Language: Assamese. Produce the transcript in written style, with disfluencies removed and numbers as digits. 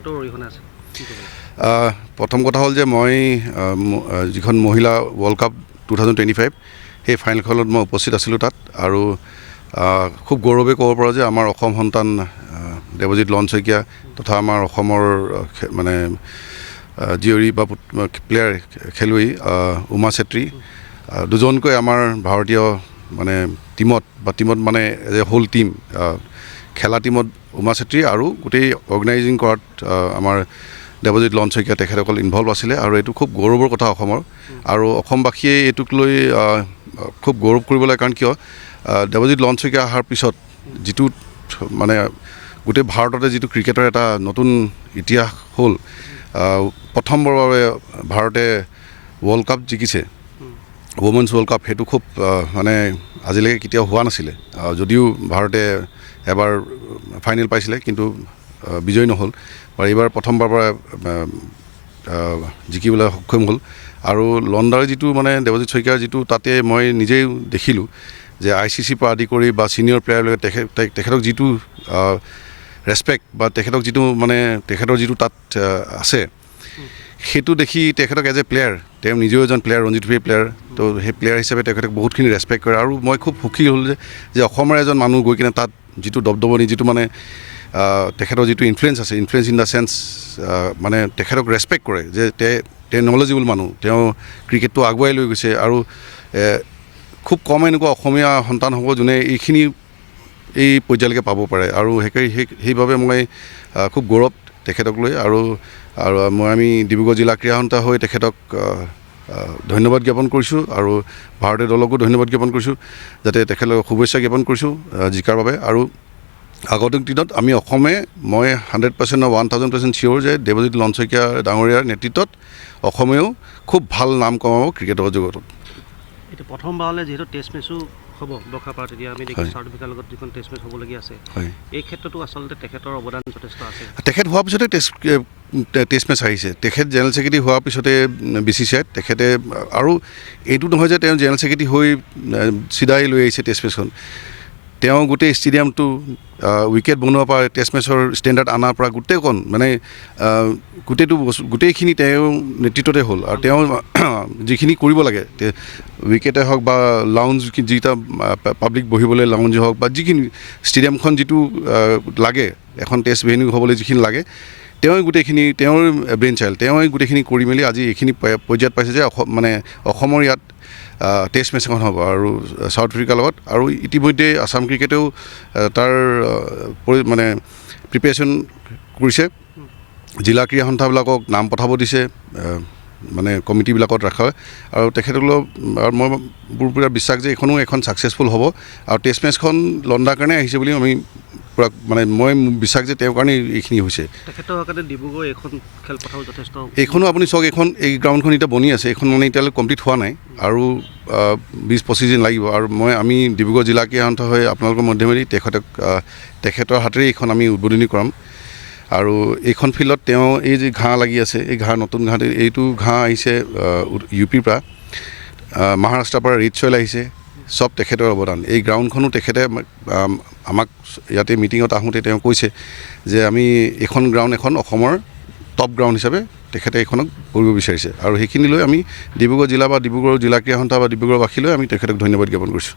তেখেতৰ অৰিহণা আছে প্ৰথম কথা হ'ল যে মই যিখন মহিলা ৱৰ্ল্ড কাপ 2025 সেই ফাইনেলখনত মই উপস্থিত আছিলোঁ তাত আৰু খুব গৌৰৱে ক'ব পাৰোঁ যে আমাৰ অসম সন্তান দেৱজিৎ লন শইকীয়া তথা আমাৰ অসমৰ মানে জীয়ৰী বা প্লেয়াৰ খেলুৱৈ উমা চেত্ৰী দুজনকৈ আমাৰ ভাৰতীয় মানে টিমত মানে এজ এ হোল টিম খেলা টিমত উমা চেত্ৰী আৰু গোটেই অৰ্গেনাইজিং কৰাত আমাৰ দেৱজিৎ লন শইকীয়া তেখেতসকল ইনভলভ আছিলে আৰু এইটো খুব গৌৰৱৰ কথা অসমৰ আৰু অসমবাসীয়ে এইটোক লৈ খুব গৌৰৱ কৰিব লাগে কাৰণ কিয় দেৱজিৎ লন শইকীয়া অহাৰ পিছত যিটো মানে গোটেই ভাৰততে যিটো ক্ৰিকেটৰ এটা নতুন ইতিহাস হ'ল প্ৰথমবাৰৰ বাবে ভাৰতে ৱৰ্ল্ড কাপ জিকিছে ৱমেন্স ৱৰ্ল্ড কাপ সেইটো খুব মানে আজিলৈকে কেতিয়াও হোৱা নাছিলে যদিও ভাৰতে এবাৰ ফাইনেল পাইছিলে কিন্তু বিজয়ী নহ'ল আৰু এইবাৰ প্ৰথমবাৰৰ পৰা জিকিবলৈ সক্ষম হ'ল আৰু লণ্ডাৰ যিটো মানে দেৱজিৎ শইকীয়াৰ যিটো তাতে মই নিজেই দেখিলোঁ যে ICC পৰা আদি কৰি বা ছিনিয়ৰ প্লেয়াৰলৈকে তেখেতক যিটো ৰেচপেক্ট বা তেখেতক যিটো মানে তেখেতৰ যিটো তাত আছে সেইটো দেখি তেখেতক এজ এ প্লেয়াৰ তেওঁ নিজেও এজন প্লেয়াৰ ৰঞ্জিত ট্ৰফিৰ প্লেয়াৰ তো সেই প্লেয়াৰ হিচাপে তেখেতক বহুতখিনি ৰেচপেক্ট কৰে আৰু মই খুব সুখী হ'ল যে অসমৰ এজন মানুহ গৈ কিনে তাত যিটো দবদবনি যিটো মানে তেখেতৰ যিটো ইনফ্লুৱেঞ্চ আছে ইনফ্লুৱেঞ্চ ইন দ্য চেন্স মানে তেখেতক ৰেচপেক্ট কৰে যে তেওঁ নলেজেবল মানুহ তেওঁ ক্ৰিকেটটো আগুৱাই লৈ গৈছে আৰু খুব কম এনেকুৱা অসমীয়া সন্তান হ'ব যোনে এইখিনি এই পৰ্যায়লৈকে পাব পাৰে আৰু সেইবাবে মই খুব গৌৰৱ তেখেতক লৈ আৰু আমি ডিব্ৰুগড় জিলা ক্ৰীড়া সন্থা হৈ তেখেতক ধন্যবাদ জ্ঞাপন কৰিছোঁ আৰু ভাৰতীয় দলকো ধন্যবাদ জ্ঞাপন কৰিছোঁ যাতে তেখেতলোকক শুভেচ্ছা জ্ঞাপন কৰিছোঁ জিকাৰ বাবে আৰু আগন্তুক দিনত আমি অসমে মই 100% 1000% চিয়'ৰ যে দেৱজিৎ লন শইকীয়া ডাঙৰীয়াৰ নেতৃত্বত অসমেও খুব ভাল নাম কমাব ক্ৰিকেটৰ জগতত এতিয়া প্ৰথমবাৰলৈ যিহেতু টেষ্ট মেচো হ'ব বৰ্ষাপাত এতিয়া আমি দেখি চাউথ আফ্ৰিকাৰ লগত যিখন টেষ্ট মেচ হ'বলগীয়া আছে এই ক্ষেত্ৰতো আচলতে তেখেতৰ অৱদান যথেষ্ট আছে তেখেত হোৱাৰ পিছতে টেষ্ট মেচ আহিছে তেখেত জেনেৰেল ছেক্ৰেটাৰী হোৱাৰ পিছতে BCCIত তেখেতে আৰু এইটো নহয় যে তেওঁ জেনেৰেল ছেক্ৰেটাৰী হৈ চিধাই লৈ আহিছে টেষ্ট মেচখন তেওঁ গোটেই ষ্টেডিয়ামটো উইকেট বনোৱাৰ পৰা টেষ্ট মেচৰ ষ্টেণ্ডাৰ্ড অনাৰ পৰা গোটেইখন মানে গোটেইখিনি তেওঁ নেতৃত্বতে হ'ল আৰু তেওঁ যিখিনি কৰিব লাগে উইকেটে হওক বা লাউঞ্জ যিকেইটা পাব্লিক বহিবলৈ লাউঞ্জ হওক বা যিখিনি ষ্টেডিয়ামখন যিটো লাগে এখন টেষ্ট ভেন্যু হ'বলৈ যিখিনি লাগে তেওঁই গোটেইখিনি তেওঁৰ ব্ৰেইন চাইল্ড তেওঁই গোটেইখিনি কৰি মেলি আজি এইখিনি পৰ্যায়ত পাইছে যে মানে অসমৰ ইয়াত টেষ্ট মেচ এখন হ'ব আৰু চাউথ আফ্ৰিকাৰ লগত আৰু ইতিমধ্যে আছাম ক্ৰিকেটেও তাৰ মানে প্ৰিপেৰেশ্যন কৰিছে জিলা ক্ৰীড়া সন্থাবিলাকক নাম পঠাব দিছে মানে কমিটিবিলাকত ৰাখা আৰু তেখেতসকলক আৰু মই পুৰা বিশ্বাস যে এইখনো এখন ছাকচেছফুল হ'ব আৰু টেষ্ট মেচখন লণ্ডাৰ কাৰণে আহিছে বুলি আমি পুৰা মানে মই বিশ্বাস যে তেওঁৰ কাৰণে এইখিনি হৈছে তেখেতৰ কাৰণে ডিব্ৰুগড় এখন খেলপথাৰ যথেষ্ট এইখনো আপুনি চাওক এই গ্ৰাউণ্ডখন এতিয়া বনি আছে এইখন মানে এতিয়ালৈ কমপ্লিট হোৱা নাই আৰু 20-25 দিন লাগিব আৰু আমি ডিব্ৰুগড় জিলা ক্ৰীড়া সন্থা হৈ আপোনালোকৰ মধ্যমেদি তেখেতৰ হাতেৰে এইখন আমি উদ্বোধনী কৰাম আৰু এইখন ফিল্ডত তেওঁ এই যে ঘাঁহ লাগি আছে এই নতুন ঘাঁহ এইটো ঘাঁহ আহিছে UPৰ পৰা মহাৰাষ্ট্ৰৰ পৰা ৰিড চইল আহিছে সব তেখেতৰ অৱদান এই গ্ৰাউণ্ডখনো তেখেতে আমাক ইয়াতে মিটিঙত আহোঁতে তেওঁ কৈছে যে আমি এইখন গ্ৰাউণ্ড এখন অসমৰ টপ গ্ৰাউণ্ড হিচাপে তেখেতে এইখনক কৰিব বিচাৰিছে আৰু সেইখিনি লৈ আমি ডিব্ৰুগড় জিলা বা ডিব্ৰুগড় জিলা ক্ৰীড়া সন্থা বা ডিব্ৰুগড়বাসীলৈ আমি তেখেতক ধন্যবাদ জ্ঞাপন কৰিছোঁ